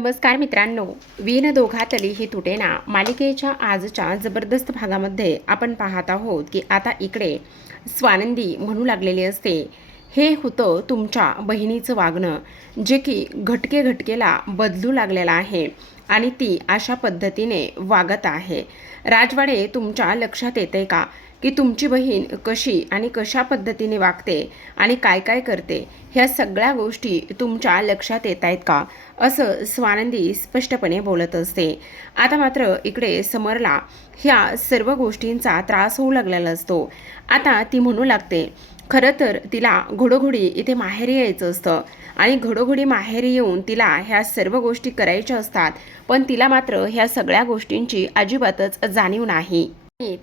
नमस्कार मित्रांनो, विण दोघातली ही तुटेना मालिकेच्या आजच्या जबरदस्त भागामध्ये आपण पाहत आहोत की आता इकडे स्वानंदी म्हणू लागलेली असते, हे होतं तुमच्या बहिणीचं वागणं जे की घटकेला बदलू लागलेलं आहे आणि ती अशा पद्धतीने वागत आहे. राजवाडे, तुमच्या लक्षात येते का की तुमची बहीण कशी आणि कशा पद्धतीने वागते आणि काय काय करते, ह्या सगळ्या गोष्टी तुमच्या लक्षात येत आहेत का, असं स्वानंदी स्पष्टपणे बोलत असते. आता मात्र इकडे समरला ह्या सर्व गोष्टींचा त्रास होऊ लागलेला असतो. आता ती म्हणू लागते, खरं तर तिला घोडोघोडी इथे माहेरी यायचं असतं आणि घोडोघोडी माहेरी येऊन तिला ह्या सर्व गोष्टी करायच्या असतात, पण तिला मात्र ह्या सगळ्या गोष्टींची अजिबातच जाणीव नाही.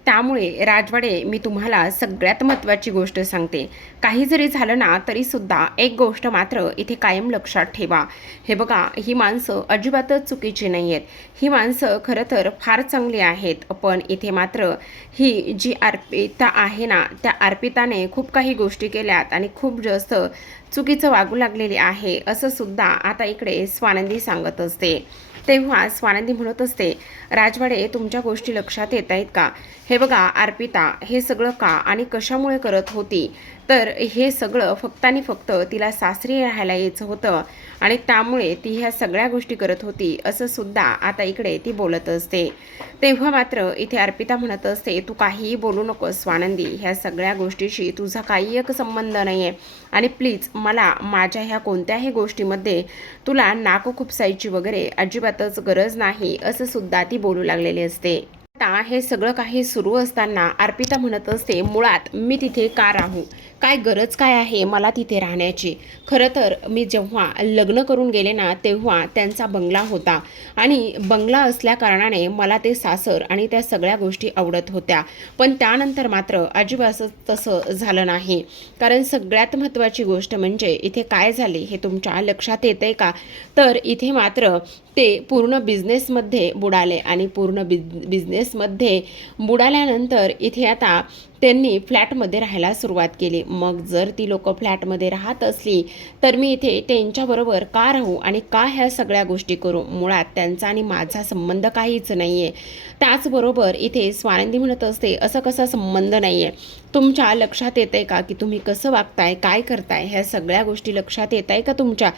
त्यामुळे राजवाडे, मी तुम्हाला सगळ्यात महत्त्वाची गोष्ट सांगते, काही जरी झालं ना तरी सुद्धा एक गोष्ट मात्र इथे कायम लक्षात ठेवा. हे बघा, ही माणसं अजिबातच चुकीची नाही आहेत. ही माणसं खरं तर फार चांगली आहेत, पण इथे मात्र ही जी अर्पिता आहे ना, त्या अर्पिताने खूप काही गोष्टी केल्यात आणि खूप जास्त चुकीचं वागू लागलेली आहे, असं सुद्धा आता इकडे स्वानंदी सांगत असते. तेव्हा स्वानंदी म्हणत असते, राजवाडे, तुमच्या गोष्टी लक्षात येत आहेत का? हे बघा, अर्पिता हे सगळं का आणि कशामुळे करत होती, तर हे सगळं फक्त आणि फक्त तिला सासरी राहायला यायचं होतं आणि त्यामुळे ती ह्या सगळ्या गोष्टी करत होती, असं सुद्धा आता इकडे ती बोलत असते. तेव्हा मात्र इथे अर्पिता म्हणत असते, तू काहीही बोलू नकोस स्वानंदी, ह्या सगळ्या गोष्टीशी तुझा काही एक संबंध नाही आहे आणि प्लीज मला माझ्या ह्या कोणत्याही गोष्टीमध्ये तुला नाक खुपसायची वगैरे अजिबातच गरज नाही, असं सुद्धा ती बोलू लागलेली असते. आता हे सगळं काही सुरू असताना अर्पिता म्हणत असते, मुळात मी तिथे का राहू, काय गरज काय आहे मला तिथे राहण्याची. खरं तर मी जेव्हा लग्न करून गेले ना, तेव्हा त्यांचा बंगला होता आणि बंगला असल्या कारणाने मला ते सासर आणि त्या सगळ्या गोष्टी आवडत होत्या, पण त्यानंतर मात्र अजिबात तसं झालं नाही. कारण सगळ्यात महत्त्वाची गोष्ट म्हणजे इथे काय झाले हे तुमच्या लक्षात येतंय का, तर इथे मात्र ते पूर्ण बिझनेसमध्ये बुडाले आणि पूर्ण बिझनेसमध्ये बुडाल्यानंतर इथे आता त्यांनी फ्लॅटमध्ये राहायला सुरुवात केली. मग जर ती लोक फ्लॅटमध्ये राहत असली तर मी इथे त्यांच्याबरोबर का राहू आणि का ह्या सगळ्या गोष्टी करू, मुळात त्यांचा आणि माझा संबंध काहीच नाही आहे. त्याचबरोबर इथे स्वानंदी म्हणत असते, असं कसा संबंध नाही आहे, तुमच्या लक्षात येत आहे का की तुम्ही कसं वागताय, काय करताय, ह्या सगळ्या गोष्टी लक्षात येत आहे का तुमच्या.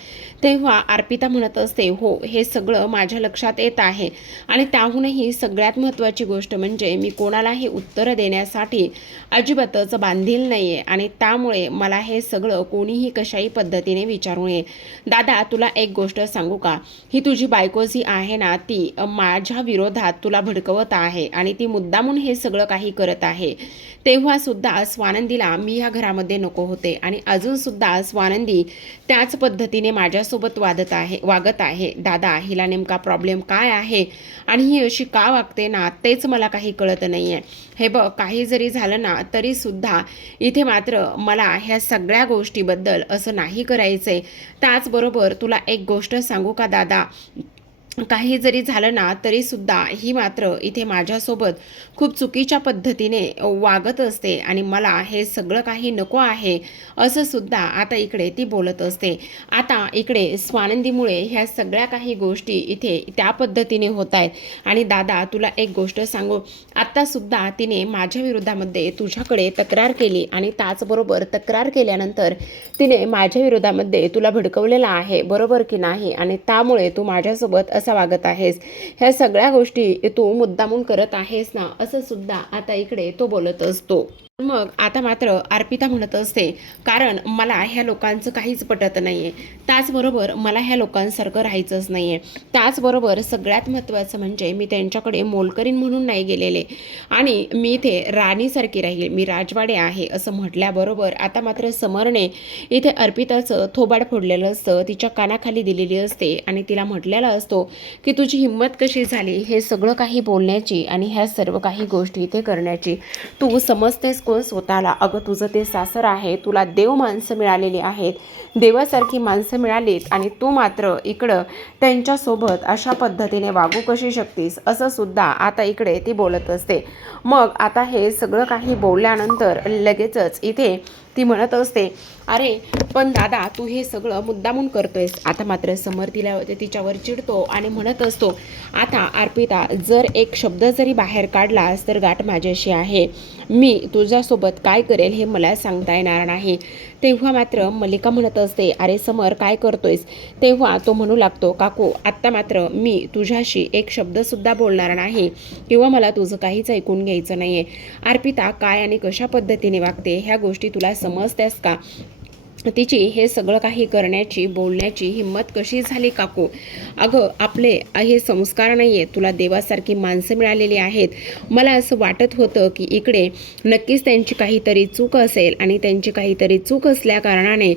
तेव्हा अर्पिता म्हणत असते, हो हे सगळं माझ्या लक्षात येत आहे आणि त्याहूनही सगळ्यात महत्त्वाची गोष्ट म्हणजे मी कोणालाही उत्तर देण्यासाठी अजिबातच बांधील नाही आहे आणि त्यामुळे मला हे सगळं कोणीही कशाही पद्धतीने विचारू नये. दादा, तुला एक गोष्ट सांगू का, ही तुझी बायको जी आहे ना, ती माझ्या विरोधात तुला भडकवत आहे आणि ती मुद्दामून हे सगळं काही करत आहे. तेव्हा सुद्धा स्वानंदीला मी ह्या घरामध्ये नको होते आणि अजून सुद्धा स्वानंदी त्याच पद्धतीने माझ्यासोबत वागत आहे. दादा, हिला नेमका प्रॉब्लेम काय आहे आणि ही अशी का वागते ना, तेच मला काही कळत नाही आहे. हे बघ, काही जरी झालं ना तरी सुद्धा इथे मात्र मला ह्या सगळ्या गोष्टीबद्दल असं नाही करायचंय. त्याचबरोबर तुला एक गोष्ट सांगू का दादा, काही जरी झालं ना तरी सुद्धा ही मात्र इथे माझ्यासोबत खूप चुकीच्या पद्धतीने वागत असते आणि मला हे सगळं काही नको आहे, असं सुद्धा आता इकडे ती बोलत असते. आता इकडे स्वानंदीमुळे ह्या सगळ्या काही गोष्टी इथे त्या पद्धतीने होत आहेत आणि दादा, तुला एक गोष्ट सांगू, आत्तासुद्धा तिने माझ्या विरोधामध्ये तुझ्याकडे तक्रार केली आणि त्याचबरोबर तक्रार केल्यानंतर तिने माझ्या विरोधामध्ये तुला भडकवलेलं आहे, बरोबर की नाही, आणि त्यामुळे तू माझ्यासोबत असं वागत आहेस, ह्या सगळ्या गोष्टी तू मुद्दामून करत आहेस ना, असं सुद्धा आता इकडे तो बोलत असतो. मग आता मात्र अर्पिता म्हणत असते, कारण मला ह्या लोकांचं काहीच पटत नाही आहे, त्याचबरोबर मला ह्या लोकांसारखं राहायचंच नाही आहे. त्याचबरोबर सगळ्यात महत्त्वाचं म्हणजे मी त्यांच्याकडे मोलकरीण म्हणून नाही गेलेले आणि मी इथे राणीसारखी राहील, मी राजवाडे आहे असं म्हटल्याबरोबर आता मात्र समरने इथे अर्पिताचं थोबाड फोडलेलं असतं, तिच्या कानाखाली दिलेली असते आणि तिला म्हटलेलं असतो की तुझी हिंमत कशी झाली हे सगळं काही बोलण्याची आणि ह्या सर्व काही गोष्टी इथे करण्याची, तू समजतेस कोण स्वतःला, अगं तुझं ते सासर आहे, तुला देव माणसं मिळालेली आहेत, देवासारखी माणसं मिळालीत आणि तू मात्र इकडं त्यांच्यासोबत अशा पद्धतीने वागू कशी शकतीस, असं सुद्धा आता इकडे ती बोलत असते. मग आता हे सगळं काही बोलल्यानंतर लगेचच इथे ती म्हणत असते, अरे पण दादा तू हे सगळं मुद्दामून करतोयस. आता मात्र समर तिच्यावर चिडतो आणि म्हणत असतो, आता अर्पिता जर एक शब्द जरी बाहेर काढलास तर गाठ माझ्याशी आहे. मी तुझ्यासोबत काय करेल हे मला सांगता येणार नाही. तेव्हा मात्र मल्लिका म्हणत असते, अरे समर काय करतोयस. तेव्हा तो म्हणू लागतो, काकू आत्ता मात्र मी तुझ्याशी एक शब्दसुद्धा बोलणार नाही किंवा मला तुझं काहीच ऐकून घ्यायचं नाही आहे. अर्पिता काय आणि कशा पद्धतीने वागते ह्या गोष्टी तुला समजतेस का. तिची हे सगळं काही करण्याची बोलण्याची हिंमत कशी झाली काकू. अगं आपले हे संस्कार नाही आहे. तुला देवासारखी माणसं मिळालेली आहेत. मला असं वाटत होतं की इकडे नक्कीच त्यांची काहीतरी चूक असेल आणि त्यांची काहीतरी चूक असल्या कारणाने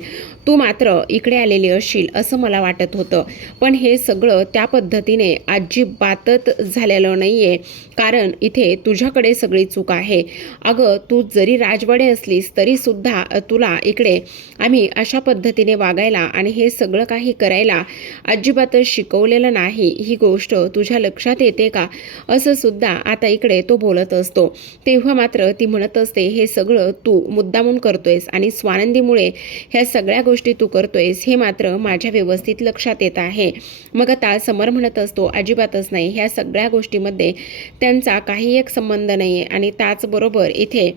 तू मात्र इकडे आलेली असशील असं मला वाटत होतं. पण हे सगळं त्या पद्धतीने अजिबातच झालेलं नाही आहे. कारण इथे तुझ्याकडे सगळी चूक आहे. अगं तू जरी राजवाडे असलीस तरीसुद्धा तुला इकडे आम्ही अशा पद्धतीने वागायला आणि हे सगळं काही करायला अजिबातच शिकवलेलं नाही. ही गोष्ट तुझ्या लक्षात येते का असं सुद्धा आता इकडे तो बोलत असतो. तेव्हा मात्र ती म्हणत असते, हे सगळं तू मुद्दामून करतोयस आणि स्वानंदीमुळे ह्या सगळ्या गोष्टी तू करतोयस हे मात्र माझ्या व्यवस्थित लक्षात येत आहे. मग आता समर म्हणत असतो, अजिबातच नाही. ह्या सगळ्या गोष्टीमध्ये त्यांचा काही एक संबंध नाही आहे आणि त्याचबरोबर इथे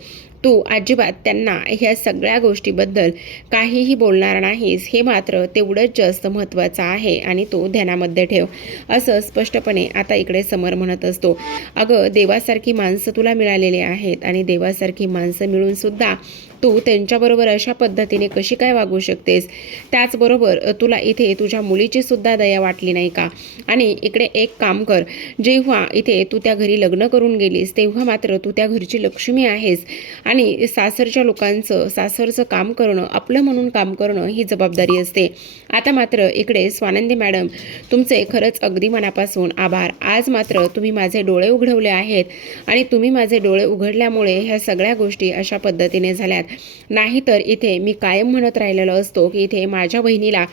तू अजिबात त्यांना ह्या सगळ्या गोष्टीबद्दल काहीही बोलणार नाहीस हे मात्र तेवढंच जास्त महत्त्वाचं आहे आणि तो ध्यानामध्ये ठेव असं स्पष्टपणे आता इकडे समर म्हणत असतो. अगं देवासारखी माणसं तुला मिळालेली आहेत आणि देवासारखी माणसं मिळून सुद्धा तू त्यांच्याबरोबर अशा पद्धतीने कशी काय वागू शकतेस. त्याचबरोबर तुला इथे तुझ्या मुलीची सुद्धा दया वाटली नाही का. आणि इकडे एक काम कर, जेव्हा इथे तू त्या घरी लग्न करून गेलीस तेव्हा मात्र तू त्या घरची लक्ष्मी आहेस आणि सासरच्या लोकांचं सासरचं काम करणं आपलं म्हणून काम करणं ही जबाबदारी असते. आता मात्र इकडे स्वानंदी मॅडम तुमचे खरंच अगदी मनापासून आभार. आज मात्र तुम्ही माझे डोळे उघडवले आहेत आणि तुम्ही माझे डोळे उघडल्यामुळे ह्या सगळ्या गोष्टी अशा पद्धतीने झाल्यात. नाहीतर इथे मी कायम म्हणत राहिलेलो असतो की इथे माझ्या बहिणीला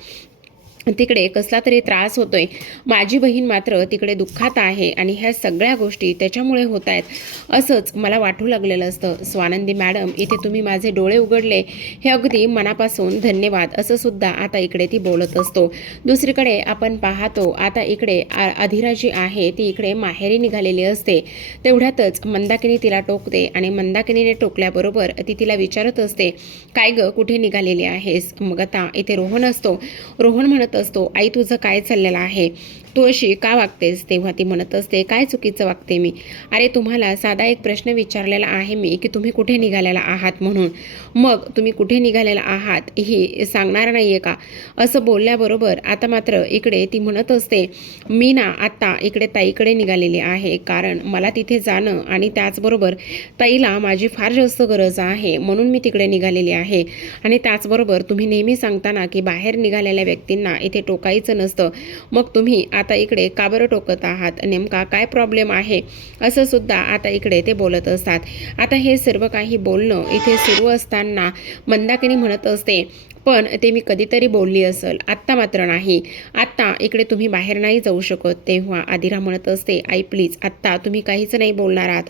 तिकडे कसला तरी त्रास होतोय. माझी बहीण मात्र तिकडे दुःखात आहे आणि ह्या सगळ्या गोष्टी त्याच्यामुळे होत आहेत असंच मला वाटू लागलेलं असतं. स्वानंदी मॅडम इथे तुम्ही माझे डोळे उघडले हे अगदी मनापासून धन्यवाद असं सुद्धा आता इकडे ती बोलत असतो. दुसरीकडे आपण पाहतो आता इकडे अधिरा जी आहे ती इकडे माहेरी निघालेली असते. तेवढ्यातच मंदाकिनी तिला टोकते आणि मंदाकिनीने टोकल्याबरोबर ती तिला विचारत असते, काय ग कुठे निघालेली आहेस. मग आता इथे रोहन असतो. रोहन म्हणत असतो, आई तुझं काय चाललेलं आहे, तू अशी का वागतेस. तेव्हा ती म्हणत असते, काय चुकीचं वागते मी. अरे तुम्हाला साधा एक प्रश्न विचारलेला आहे मी की तुम्ही कुठे निघालेला आहात म्हणून. मग तुम्ही कुठे निघालेला आहात ही सांगणार नाही आहे का. असं बोलल्याबरोबर आता मात्र इकडे ती म्हणत असते, मी ना आत्ता इकडे ताईकडे निघालेली आहे कारण मला तिथे जाणं आणि त्याचबरोबर ताईला माझी फार जास्त गरज आहे म्हणून मी तिकडे निघालेली आहे. आणि त्याचबरोबर तुम्ही नेहमी सांगता ना की बाहेर निघालेल्या व्यक्तींना इथे टोकायचं नसतं. मग तुम्ही आता इकडे का बरं टोकत आहात, नेमका काय प्रॉब्लेम आहे असं सुद्धा आता इकडे ते बोलत असतात. आता हे सर्व काही बोलणं इथे सुरू असताना मंदाकिनी म्हणत असते, पण ते मी कधीतरी बोलली असेल, आत्ता मात्र नाही. आत्ता इकडे तुम्ही बाहेर नाही जाऊ शकत. तेव्हा अधिरा म्हणत असते, आई प्लीज आत्ता तुम्ही काहीच नाही बोलणार आहात.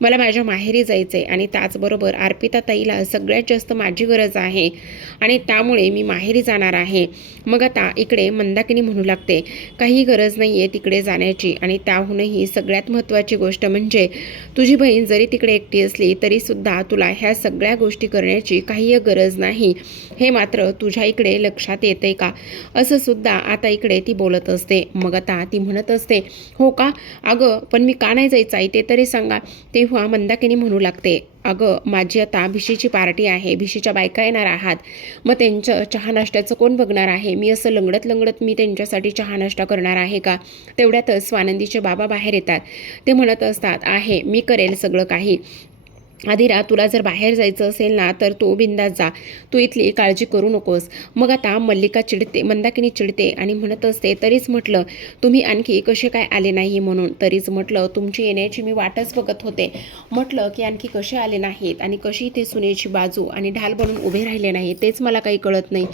मला माझ्या माहेरी जायचं आहे आणि त्याचबरोबर अर्पिता ताईला सगळ्यात जास्त माझी गरज आहे आणि त्यामुळे मी माहेरी जाणार आहे. मग आता इकडे मंदाकिनी म्हणू लागते, काही गरज नाही आहे तिकडे जाण्याची आणि त्याहूनही सगळ्यात महत्त्वाची गोष्ट म्हणजे तुझी बहीण जरी तिकडे एकटी असली तरीसुद्धा तुला ह्या सगळ्या गोष्टी करण्याची काही गरज नाही हे मात्र तुझ्या इकडे लक्षात येते का असं सुद्धा आता इकडे ती बोलत असते. मग आता ती म्हणत असते, हो का अगं पण मी का नाही जायचं आहे ते तरी सांगा. तेव्हा मंदाकिनी म्हणू लागते, अगं माझी आता भिशीची पार्टी आहे, भिशीच्या बायका येणार आहात, मग त्यांचं चहा नाश्त्याचं कोण बघणार आहे. मी असं लंगडत लंगडत मी त्यांच्यासाठी चहा नाश्ता करणार आहे का. तेवढ्यातच स्वानंदीचे बाबा बाहेर येतात. ते म्हणत असतात, आहे मी करेल सगळं काही. अधिरा तुला जर बाहेर जायचं असेल ना तर तू बिंदास जा, तू इथली काळजी करू नकोस. मग आता मल्लिका चिडते, मंदाकिनी चिडते आणि म्हणत असते, तरीच म्हटलं तुम्ही आणखी कसे काय आले नाही म्हणून. तरीच म्हटलं तुमची येण्याची मी वाटच बघत होते. म्हटलं की आणखी कसे आले नाहीत आणि कशी ते सुनेची बाजू आणि ढाल बनून उभे राहिले नाही तेच मला काही कळत नाही.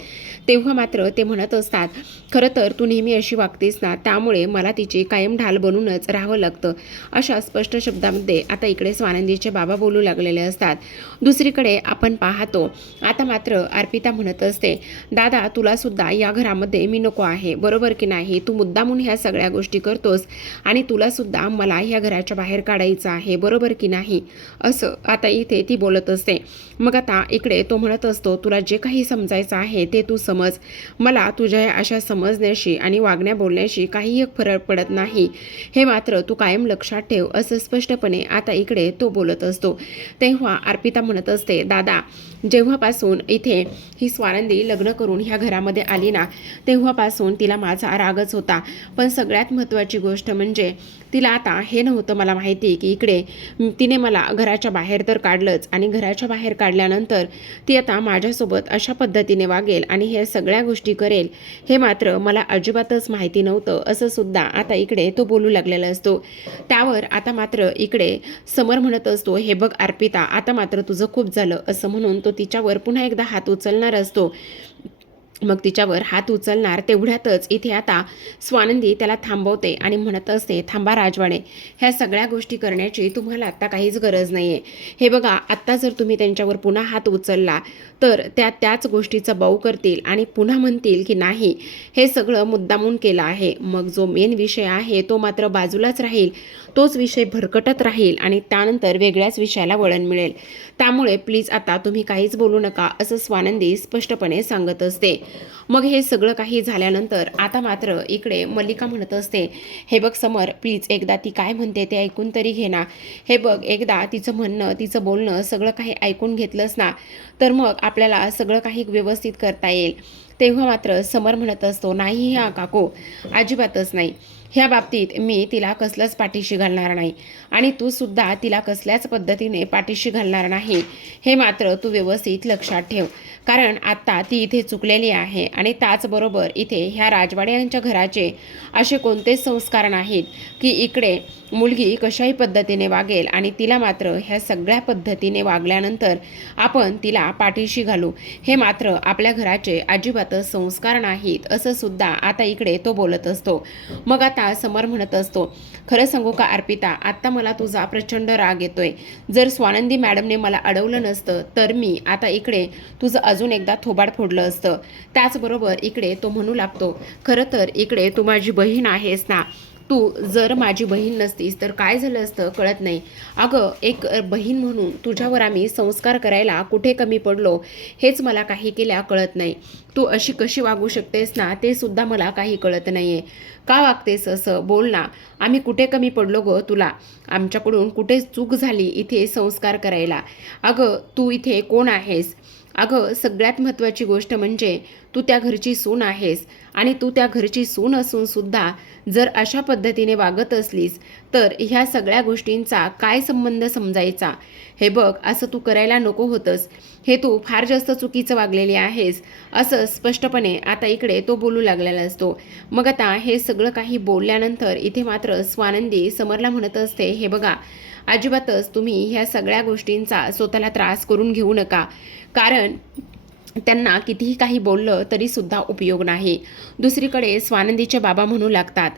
तेव्हा मात्र ते म्हणत असतात, खरं तर तू नेहमी अशी वागतेस ना त्यामुळे मला तिची कायम ढाल बनूनच राहावं लागतं. अशा स्पष्ट शब्दामध्ये आता इकडे स्वानंदीचे बाबा बोलू लागले. लागलेले असतात. दुसरीकडे आपण पाहतो आता मात्र अर्पिता म्हणत असते, दादा तुला सुद्धा या घरामध्ये मी नको आहे, बरोबर की नाही? तू मुद्दामून ह्या सगळ्या गोष्टी करतोस आणि तुला सुद्धा मला ह्या घराच्या बाहेर काढायचं आहे, बरोबर की नाही? असं आता इथे ती बोलत असते. मग आता इकडे तो म्हणत असतो, तुला जे काही समजायचं आहे ते तू समज, मला तुझ्या अशा समजण्याशी आणि वागण्या बोलण्याशी काही एक फरक पडत नाही, हे मात्र तू कायम लक्षात ठेव, असं स्पष्टपणे आता इकडे तो बोलत असतो. तेव्हा अर्पिता म्हणत असते, दादा जेव्हापासून इथे ही स्वानंदी लग्न करून ह्या घरामध्ये आली ना, तेव्हापासून तिला माझा रागच होता. पण सगळ्यात महत्त्वाची गोष्ट म्हणजे तिला आता हे नव्हतं मला माहिती की इकडे तिने मला घराच्या बाहेर तर काढलंच आणि घराच्या बाहेर काढल्यानंतर ती आता माझ्यासोबत अशा पद्धतीने वागेल आणि हे सगळ्या गोष्टी करेल, हे मात्र मला अजिबातच माहिती नव्हतं, असं सुद्धा आता इकडे तो बोलू लागलेला असतो. त्यावर आता मात्र इकडे समर म्हणत असतो, हे बघ अर्पिता आता मात्र तुझं खूप झालं, असं म्हणून तो तिच्यावर पुन्हा एकदा हात उचलणार असतो. मग तिच्यावर हात उचलणार तेवढ्यातच इथे आता स्वानंदी त्याला थांबवते आणि म्हणत असते, थांबा राजवाडे, ह्या सगळ्या गोष्टी करण्याची तुम्हाला आत्ता काहीच गरज नाही आहे. हे बघा आत्ता जर तुम्ही त्यांच्यावर पुन्हा हात उचलला तर त्याच गोष्टीचा बाऊ करतील आणि पुन्हा म्हणतील की नाही हे सगळं मुद्दामून केलं आहे. मग जो मेन विषय आहे तो मात्र बाजूलाच राहील, तोच विषय भरकटत राहील आणि त्यानंतर वेगळ्याच विषयाला वळण मिळेल. त्यामुळे प्लीज आता तुम्ही काहीच बोलू नका, असं स्वानंदी स्पष्टपणे सांगत असते. मग हे सगळं काही झाल्यानंतर आता मात्र इकडे मल्लिका म्हणत असते, हे बघ समर प्लीज एकदा ती काय म्हणते ते ऐकून तरी घे ना. हे बघ एकदा तिचं म्हणणं तिचं बोलणं सगळं काही ऐकून घेतलंस ना तर मग आपल्याला सगळं काही व्यवस्थित करता येईल. तेव्हा मात्र समर म्हणत असतो, नाही हा काकू अजिबातच नाही, ह्या बाबतीत मी तिला कसलंच पाठीशी घालणार नाही आणि तू सुद्धा तिला कसल्याच पद्धतीने पाठीशी घालणार नाही, हे मात्र तू व्यवस्थित लक्षात ठेव. कारण आत्ता ती इथे चुकलेली आहे आणि त्याचबरोबर इथे ह्या राजवाड्यांच्या घराचे असे कोणतेच संस्कार नाहीत की इकडे मुलगी कशाही पद्धतीने वागेल आणि तिला मात्र ह्या सगळ्या पद्धतीने वागल्यानंतर आपण तिला पाठीशी घालू, हे मात्र आपल्या घराचे अजिबातच संस्कार नाहीत, असं सुद्धा आता इकडे तो बोलत असतो. मग आता समर म्हणत असतो, खरं सांगू का अर्पिता, आत्ता मला तुझा प्रचंड राग येतोय. जर स्वानंदी मॅडमने मला अडवलं नसतं तर मी आता इकडे तुझं अजून एकदा थोबाड फोडलं असतं. त्याचबरोबर इकडे तो म्हणू लागतो, खरं तर इकडे तू माझी बहीण आहेस ना, तू जर माझी बहीण नसतीस तर काय झालं असतं कळत नाही. अगं एक बहीण म्हणून तुझ्यावर आम्ही संस्कार करायला कुठे कमी पडलो हेच मला काही केल्या कळत नाही. तू अशी कशी वागू शकतेस ना ते सुद्धा मला काही कळत नाही आहे. का वागतेस असं, बोल ना, आम्ही कुठे कमी पडलो गं तुला, आमच्याकडून कुठे चूक झाली इथे संस्कार करायला. अगं तू इथे कोण आहेस? अगं सगळ्यात महत्त्वाची गोष्ट म्हणजे तू त्या घरची सून आहेस आणि तू त्या घरची सून असून सुद्धा जर अशा पद्धतीने वागत असलीस तर ह्या सगळ्या गोष्टींचा काय संबंध समजायचा? हे बघ असं तू करायला नको होतंस, हे तू फार जास्त चुकीचं वागलेली आहेस, असं स्पष्टपणे आता इकडे तो बोलू लागलेला असतो. मग आता हे सगळं काही बोलल्यानंतर इथे मात्र स्वानंदी समरला म्हणत असते, हे बघा अजिबातच तुम्ही ह्या सगळ्या गोष्टींचा स्वतःला त्रास करून घेऊ नका, कारण त्यांना कितीही काही बोललं तरी सुद्धा उपयोग नाही. दुसरीकडे स्वानंदीचे बाबा म्हणू लागतात,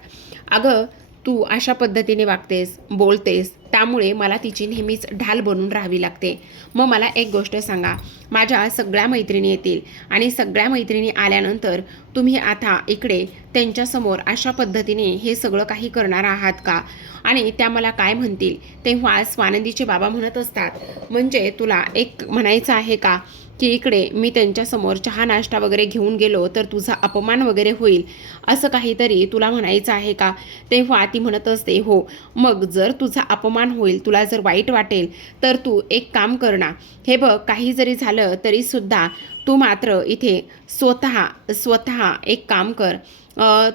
अगं तू अशा पद्धतीने वागतेस बोलतेस त्यामुळे मला तिची नेहमीच ढाल बनून राहावी लागते. मग मला एक गोष्ट सांगा, माझ्या सगळ्या मैत्रिणी येतील आणि सगळ्या मैत्रिणी आल्यानंतर तुम्ही आता इकडे त्यांच्यासमोर अशा पद्धतीने हे सगळं काही करणार आहात का? आणि त्या मला काय म्हणतील? तेव्हा स्वानंदीचे बाबा म्हणत असतात, म्हणजे तुला एक म्हणायचं आहे का की इकडे मी त्यांच्यासमोर चहा नाश्ता वगैरे घेऊन गेलो तर तुझा अपमान वगैरे होईल, असं काहीतरी तुला म्हणायचं आहे का? तेव्हा ती म्हणत असते, हो मग जर तुझा अपमान होईल, तुला जर वाईट वाटेल तर तू एक काम कर ना, हे बघ काही जरी झालं तरी सुद्धा तू मात्र इथे स्वतः एक काम कर,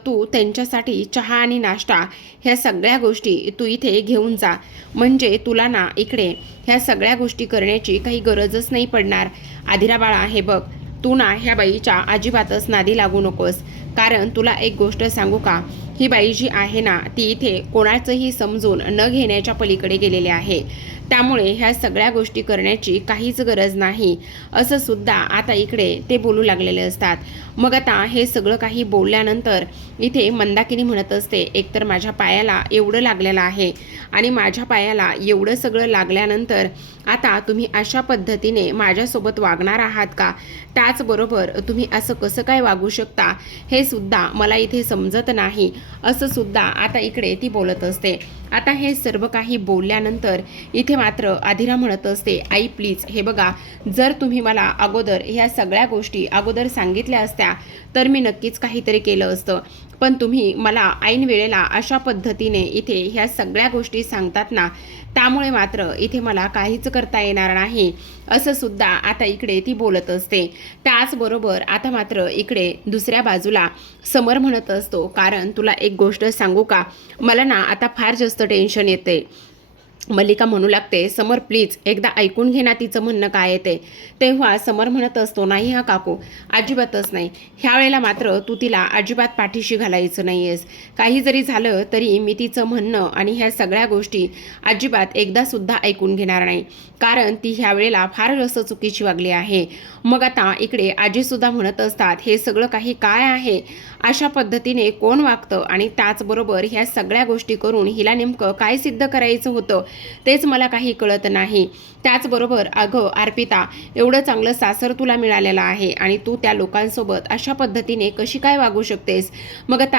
तू त्यांच्यासाठी चहा आणि नाश्ता ह्या सगळ्या गोष्टी तू इथे घेऊन जा, म्हणजे तुला ना इकडे ह्या सगळ्या गोष्टी करण्याची काही गरजच नाही पडणार. आदिरा बाळा हे बघ, तू ना ह्या बाईच्या अजिबातच नादी लागू नकोस, कारण तुला एक गोष्ट सांगू का, ही बाई जी आहे ना ती इथे कोणाचंही समजून न घेण्याच्या पलीकडे गेलेली आहे, त्यामुळे ह्या सगळ्या गोष्टी करण्याची काहीच गरज नाही असं सुद्धा आता इकडे ते बोलू लागलेले असतात. मग आता हे सगळं काही बोलल्यानंतर इथे मंदाकिनी म्हणत असते, एकतर माझ्या पायाला एवढं लागलेलं आहे आणि माझ्या पायाला एवढं सगळं लागल्यानंतर आता तुम्ही अशा पद्धतीने माझ्यासोबत वागणार आहात का? त्याचबरोबर तुम्ही असं कसं काय वागू शकता हे सुद्धा मला इथे समजत नाही असं सुद्धा आता इकडे ती बोलत असते. आता हे सर्व काही बोलल्यानंतर इथे मात्र आधिरा म्हणत असते, आई प्लीज हे बघा, जर तुम्ही मला अगोदर ह्या सगळ्या गोष्टी अगोदर सांगितल्या असत्या तर मी नक्कीच काहीतरी केलं असतं, पण तुम्ही मला ऐन वेळेला अशा पद्धतीने इथे ह्या सगळ्या गोष्टी सांगतात ना, त्यामुळे मात्र इथे मला काहीच करता येणार नाही असं सुद्धा आता इकडे ती बोलत असते. त्याचबरोबर आता मात्र इकडे दुसऱ्या बाजूला समर म्हणत असतो, कारण तुला एक गोष्ट सांगू का, मला ना आता फार जास्त टेन्शन येते. मल्लिका म्हणू लागते, समर प्लीज एकदा ऐकून घे ना तिचं म्हणणं काय येते. तेव्हा समर म्हणत असतो, नाही हा काकू, अजिबातच नाही, ह्या वेळेला मात्र तू तिला अजिबात पाठीशी घालायचं नाही आहेस. काही जरी झालं तरी मी तिचं म्हणणं आणि ह्या सगळ्या गोष्टी अजिबात एकदासुद्धा ऐकून घेणार नाही, कारण ती ह्या वेळेला फार जास्त चुकीची वागली आहे. मग आता इकडे आजीसुद्धा म्हणत असतात, हे सगळं काही काय आहे, अशा पद्धतीने कोण वागतं आणि त्याचबरोबर ह्या सगळ्या गोष्टी करून हिला नेमकं काय सिद्ध करायचं होतं तेच मला काही कळत नाही. त्याचबरोबर अगं अर्पिता, एवढं चांगलं सासर तुला मिळालेलं आहे आणि तू त्या लोकांसोबत अशा पद्धतीने कशी काय वागू शकतेस. मग आता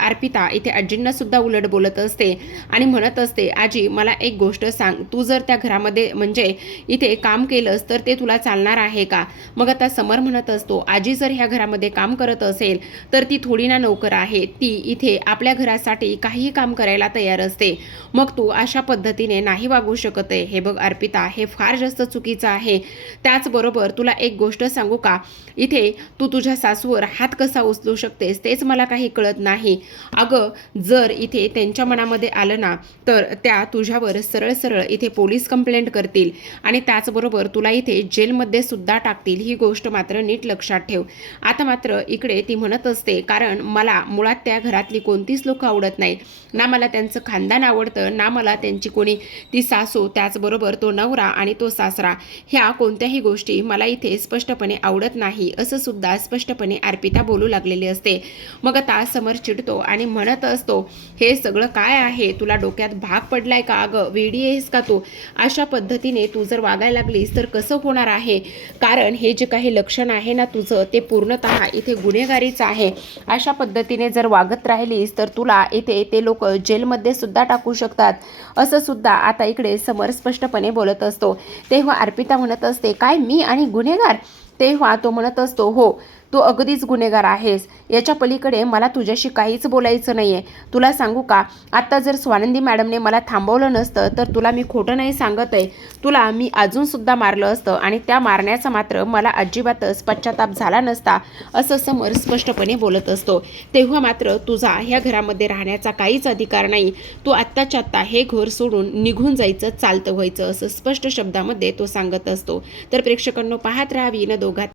अर्पिता इथे आजींना सुद्धा उलट बोलत असते आणि म्हणत असते, आजी मला एक गोष्ट सांग, तू जर त्या घरामध्ये म्हणजे इथे काम केलंस तर ते तुला चालणार आहे का? मग आता समर म्हणत असतो, आजी जर ह्या घरामध्ये काम करत असेल तर ती थोडी ना नोकर आहे, ती इथे आपल्या घरासाठी काहीही काम करायला तयार असते, मग तू अशा पद्धतीने नाही वागू शकत आहे. हे बघ अर्पिता, हे फार जास्त चुकीचं आहे. त्याचबरोबर तुला एक गोष्ट सांगू का, इथे तू तुझ्या सासूवर हात कसा उचलू शकतेस तेच मला काही कळत नाही. अगं जर इथे त्यांच्या मनामध्ये आलं ना तर त्या तुझ्यावर सरळ सरळ इथे पोलीस कंप्लेंट करतील आणि त्याचबरोबर तुला इथे जेलमध्ये सुद्धा टाकतील, ही गोष्ट मात्र नीट लक्षात ठेव. आता मात्र इकडे ती म्हणत असते, कारण मला मुळात त्या घरातली कोणतीच लोक आवडत नाही, ना मला त्यांचं खानदान आवडतं, ना मला त्यांची कोणी ती सासू, त्याचबरोबर तो नवरा आणि तो सासरा, ह्या कोणत्याही गोष्टी मला इथे स्पष्टपणे आवडत नाही असं सुद्धा स्पष्टपणे अर्पिता बोलू लागलेली असते. मग आता समर चिडतो आणि म्हणत असतो, हे सगळं काय आहे, तुला डोक्यात भाग पडलाय का? अगं वेडी आहेस का तू? अशा पद्धतीने तू जर वागायला लागलीस तर कसं होणार आहे, कारण हे जे काही लक्षण आहे ना तुझं ते पूर्णतः इथे गुन्हेगारीच आहे. अशा पद्धतीने जर वागत राहिलीस तर तुला इथे ते लोक जेलमध्ये सुद्धा टाकू शकतात असं सुद्धा आता इकडे समर स्पष्टपणे बोलत असतो. तेव्हा अर्पिता म्हणत असते, काय मी आणि गुन्हेगार? तेव्हा तो म्हणत असतो, हो तू अगदीच गुन्हेगार आहेस, याच्या पलीकडे मला तुझ्याशी काहीच बोलायचं नाही आहे. तुला सांगू का, आत्ता जर स्वानंदी मॅडमने मला थांबवलं नसतं तर तुला मी खोटं नाही सांगत आहे, तुला मी अजूनसुद्धा मारलं असतं आणि त्या मारण्याचा मात्र मला अजिबातच पश्चाताप झाला नसता असं समर स्पष्टपणे बोलत असतो. तेव्हा मात्र तुझा ह्या घरामध्ये राहण्याचा काहीच अधिकार नाही, तू आत्ताच्या आत्ता हे घर सोडून निघून जायचं, चालतं व्हायचं असं स्पष्ट शब्दामध्ये तो सांगत असतो. तर प्रेक्षकांनो पाहत राहा विनोदोघात